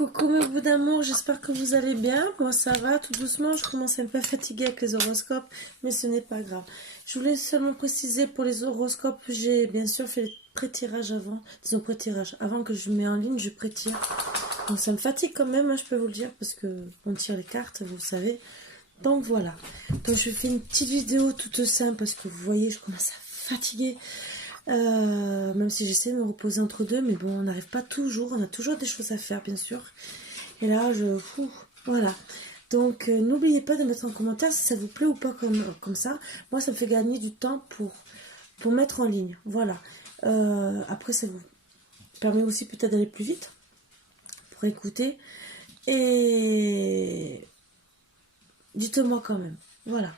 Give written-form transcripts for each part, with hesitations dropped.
Coucou mes bouts d'amour, j'espère que vous allez bien. Moi ça va, tout doucement, je commence à me pas fatiguer avec les horoscopes, mais ce n'est pas grave. Je voulais seulement préciser pour les horoscopes, j'ai bien sûr fait les pré-tirages avant, disons pré-tirage, avant que je mets en ligne, je pré-tire. Donc ça me fatigue quand même, hein, je peux vous le dire, parce que on tire les cartes, vous le savez. Donc voilà, donc je fais une petite vidéo toute simple, parce que vous voyez, je commence à fatiguer. Même si j'essaie de me reposer entre deux, mais bon, on n'arrive pas toujours, on a toujours des choses à faire, bien sûr. Et là, voilà. Donc, n'oubliez pas de mettre en commentaire si ça vous plaît ou pas comme ça. Moi, ça me fait gagner du temps pour mettre en ligne. Voilà. Après, ça vous permet aussi peut-être d'aller plus vite pour écouter. Et dites-moi quand même. Voilà.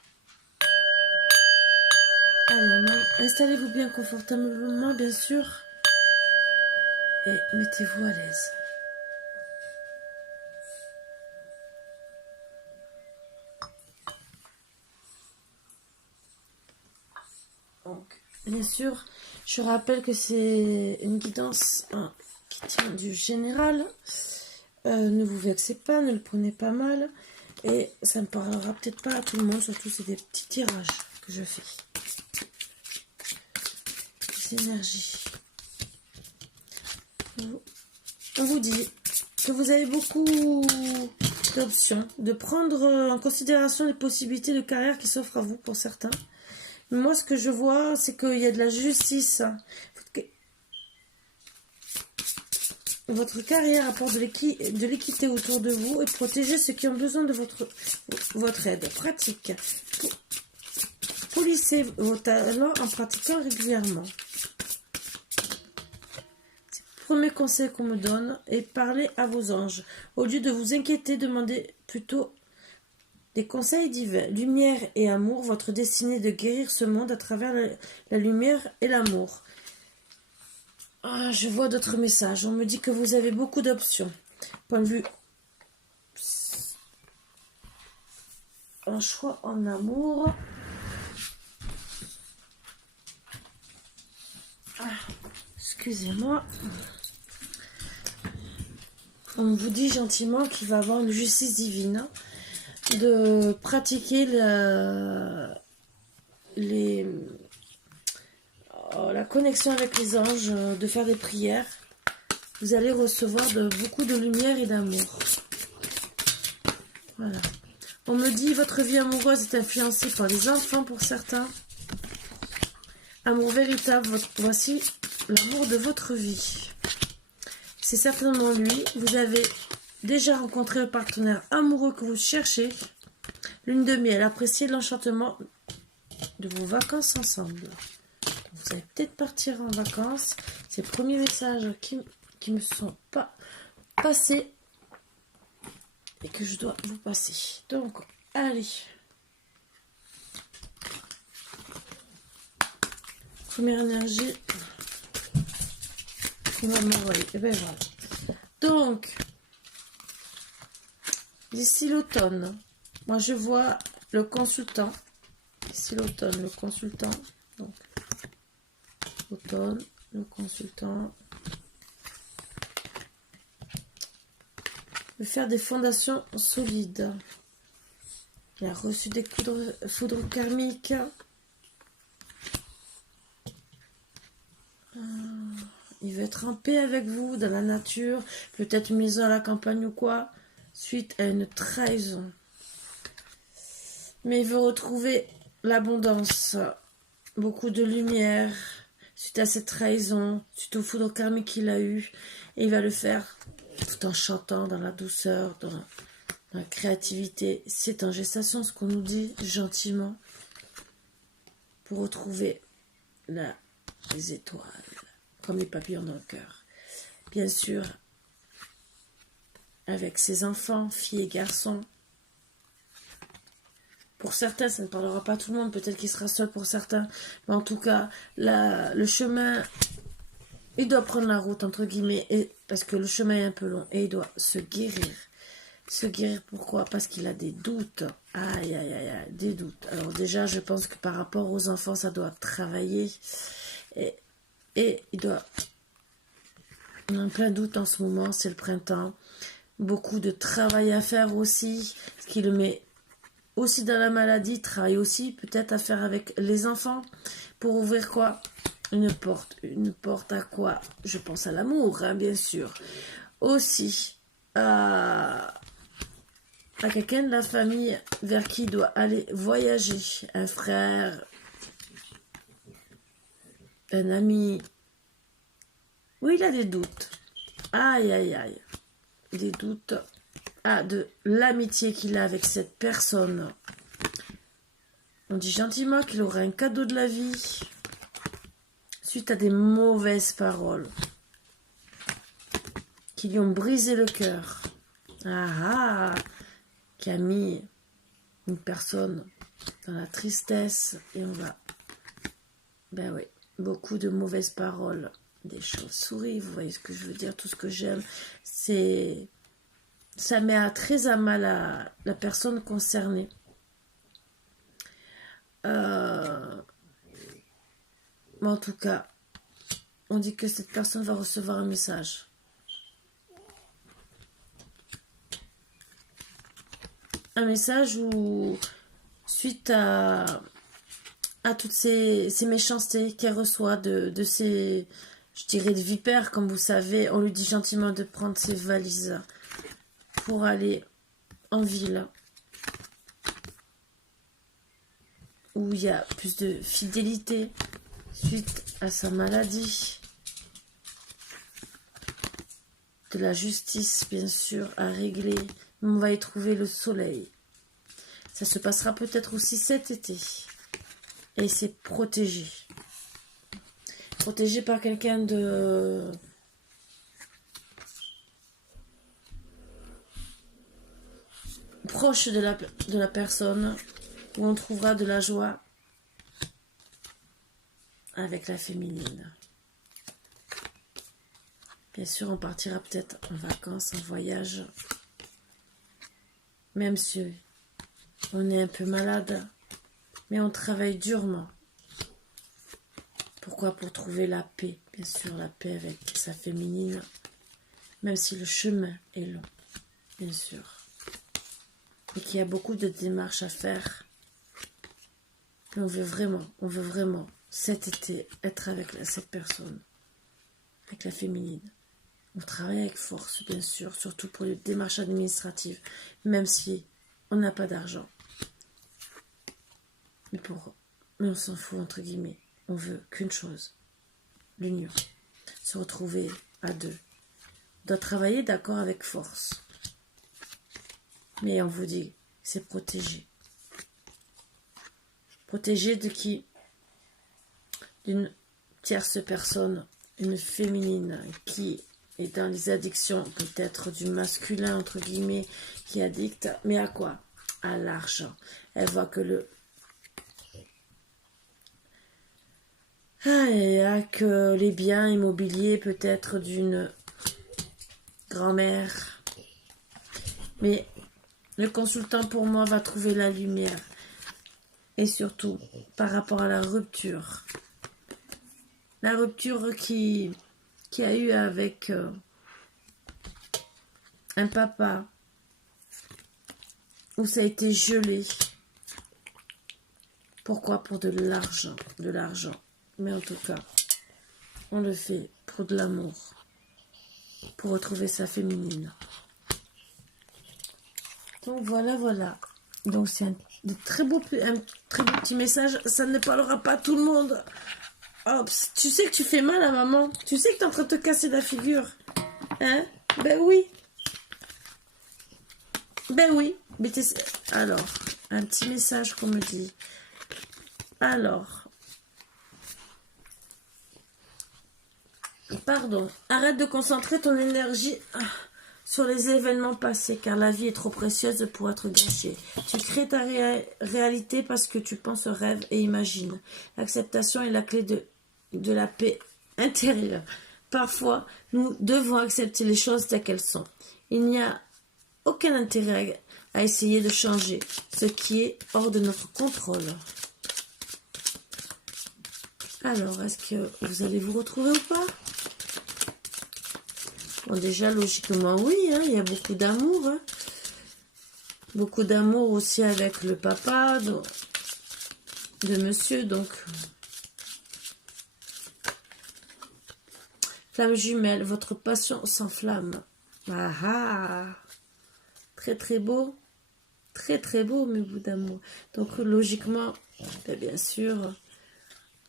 Allez, installez-vous bien confortablement, bien sûr. Et mettez-vous à l'aise. Donc, bien sûr, je rappelle que c'est une guidance qui tient du général. Ne vous vexez pas, ne le prenez pas mal. Et ça ne parlera peut-être pas à tout le monde, surtout c'est des petits tirages que je fais. Les énergies. On vous dit que vous avez beaucoup d'options, de prendre en considération les possibilités de carrière qui s'offrent à vous pour certains. Moi, ce que je vois, c'est qu'il y a de la justice. Votre carrière apporte de l'équité autour de vous et protégez ceux qui ont besoin de votre aide. Pratique. Polissez vos talents en pratiquant régulièrement. C'est le premier conseil qu'on me donne. Et parlez à vos anges. Au lieu de vous inquiéter, demandez plutôt des conseils divins. Lumière et amour, votre destinée de guérir ce monde à travers la lumière et l'amour. Ah, je vois d'autres messages. On me dit que vous avez beaucoup d'options. Point de vue un choix en amour. Ah, excusez-moi. On vous dit gentiment qu'il va avoir une justice divine de pratiquer la connexion avec les anges, de faire des prières. Vous allez recevoir beaucoup de lumière et d'amour. Voilà. On me dit votre vie amoureuse est influencée par les enfants pour certains. Amour véritable, voici l'amour de votre vie. C'est certainement lui. Vous avez déjà rencontré le partenaire amoureux que vous cherchez. Lune de miel, appréciez l'enchantement de vos vacances ensemble. Vous allez peut-être partir en vacances. C'est le premier message qui me sont pas passés et que je dois vous passer. Donc, allez. Première énergie. On va m'envoyer. Et ben voilà. Donc, d'ici l'automne, moi je vois le consultant. D'ici l'automne, le consultant. Donc, automne, le consultant. De faire des fondations solides. Il a reçu des foudres karmiques. Il veut être en paix avec vous dans la nature, peut-être une maison à la campagne ou quoi, suite à une trahison. Mais il veut retrouver l'abondance, beaucoup de lumière, suite à cette trahison, suite au foudre karmique qu'il a eu. Et il va le faire tout en chantant dans la douceur, dans la créativité. C'est en gestation ce qu'on nous dit gentiment pour retrouver les étoiles. Comme les papillons dans le cœur. Bien sûr, avec ses enfants, filles et garçons. Pour certains, ça ne parlera pas à tout le monde. Peut-être qu'il sera seul pour certains. Mais en tout cas, le chemin, il doit prendre la route, entre guillemets. Parce que le chemin est un peu long. Et il doit se guérir. Se guérir, pourquoi? Parce qu'il a des doutes. Aïe, aïe, aïe, aïe, des doutes. Alors déjà, je pense que par rapport aux enfants, ça doit travailler. Et il a plein de doutes en ce moment, c'est le printemps. beaucoup de travail à faire aussi, ce qui le met aussi dans la maladie, travail aussi peut-être à faire avec les enfants, pour ouvrir quoi? Une porte à quoi? Je pense à l'amour, hein, bien sûr. Aussi, à quelqu'un de la famille vers qui il doit aller voyager, un frère, un ami. Oui, il a des doutes. Aïe, aïe, aïe. Des doutes. Ah, de l'amitié qu'il a avec cette personne. On dit gentiment qu'il aura un cadeau de la vie suite à des mauvaises paroles qui lui ont brisé le cœur. Ah ah, qui a mis une personne dans la tristesse et on va... Ben oui, beaucoup de mauvaises paroles, des chauves-souris, vous voyez ce que je veux dire, tout ce que j'aime, c'est... Ça met très à mal la personne concernée. Mais en tout cas, on dit que cette personne va recevoir un message. Un message où, suite à toutes ces méchancetés qu'elle reçoit de ces, je dirais, de vipères, comme vous savez, on lui dit gentiment de prendre ses valises pour aller en ville où il y a plus de fidélité suite à sa maladie, de la justice bien sûr à régler, mais on va y trouver le soleil. Ça se passera peut-être aussi cet été et c'est protégé par quelqu'un de proche de la personne, où on trouvera de la joie avec la féminine. Bien sûr, on partira peut-être en vacances, en voyage, même si on est un peu malade, mais on travaille durement. Pourquoi? Pour trouver la paix, bien sûr, la paix avec sa féminine, même si le chemin est long, bien sûr, et qu'il y a beaucoup de démarches à faire. Mais on veut vraiment, cet été, être avec cette personne, avec la féminine. On travaille avec force, bien sûr, surtout pour les démarches administratives, même si on n'a pas d'argent. Mais on s'en fout, entre guillemets. On veut qu'une chose, l'union. Se retrouver à deux. On doit travailler, d'accord, avec force. Mais on vous dit, c'est protégé. Protégé de qui? D'une tierce personne, une féminine qui est dans les addictions, peut-être du masculin, entre guillemets, qui est addicte. Mais à quoi? À l'argent. Elle voit que que les biens immobiliers, peut-être d'une grand-mère. Mais le consultant, pour moi, va trouver la lumière. Et surtout, par rapport à la rupture. La rupture qui a eu avec un papa, où ça a été gelé. Pourquoi? Pour de l'argent. De l'argent. Mais en tout cas, on le fait pour de l'amour. Pour retrouver sa féminine. Donc voilà. Donc c'est un très beau petit message. Ça ne parlera pas à tout le monde. Oh, tu sais que tu fais mal à maman. Tu sais que tu es en train de te casser la figure. Hein? Ben oui. Mais alors, un petit message qu'on me dit. Alors. Pardon. Arrête de concentrer ton énergie sur les événements passés, car la vie est trop précieuse pour être gâchée. Tu crées ta réalité parce que tu penses, rêves et imagines. L'acceptation est la clé de la paix intérieure. Parfois, nous devons accepter les choses telles qu'elles sont. Il n'y a aucun intérêt à essayer de changer ce qui est hors de notre contrôle. Alors, est-ce que vous allez vous retrouver ou pas? Bon, déjà, logiquement, oui, hein, il y a beaucoup d'amour. Hein. Beaucoup d'amour aussi avec le papa de monsieur, donc. Flamme jumelle, votre passion s'enflamme. Ah ah. Très très beau. Très très beau, mes bouts d'amour. Donc, logiquement, bien sûr,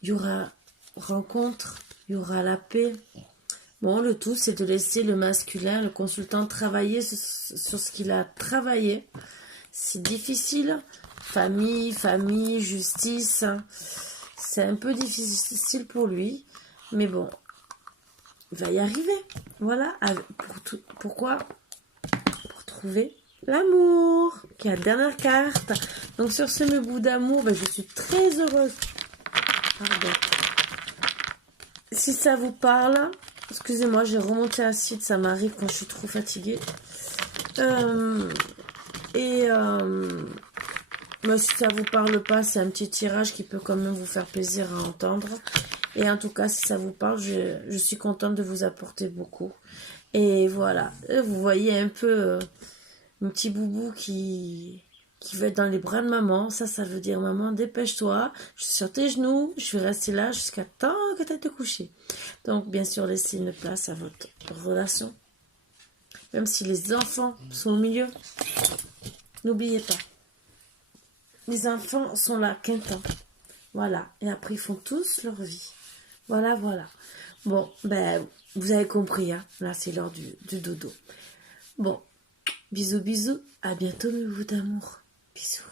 il y aura rencontre, il y aura la paix. Bon, le tout, c'est de laisser le masculin, le consultant, travailler sur ce qu'il a travaillé. C'est difficile. Famille, justice. C'est un peu difficile pour lui. Mais bon, il va y arriver. Voilà. Pourquoi? Pour trouver l'amour, qui est la dernière carte. Donc, sur ce mes bouts d'amour, je suis très heureuse. Pardon. Si ça vous parle... Excusez-moi, j'ai remonté un site, ça m'arrive quand je suis trop fatiguée. Moi, si ça vous parle pas, c'est un petit tirage qui peut quand même vous faire plaisir à entendre. Et en tout cas, si ça vous parle, je suis contente de vous apporter beaucoup. Et voilà, vous voyez un peu mon petit boubou qui va être dans les bras de maman. Ça veut dire, maman, dépêche-toi. Je suis sur tes genoux. Je vais rester là jusqu'à temps que tu aies te coucher. Donc, bien sûr, laissez une place à votre relation. Même si les enfants sont au milieu, n'oubliez pas. Les enfants sont là qu'un temps. Voilà. Et après, ils font tous leur vie. Voilà. Bon, vous avez compris, hein. Là, c'est l'heure du dodo. Bon, bisous. À bientôt, mes bouts d'amour. Bisous.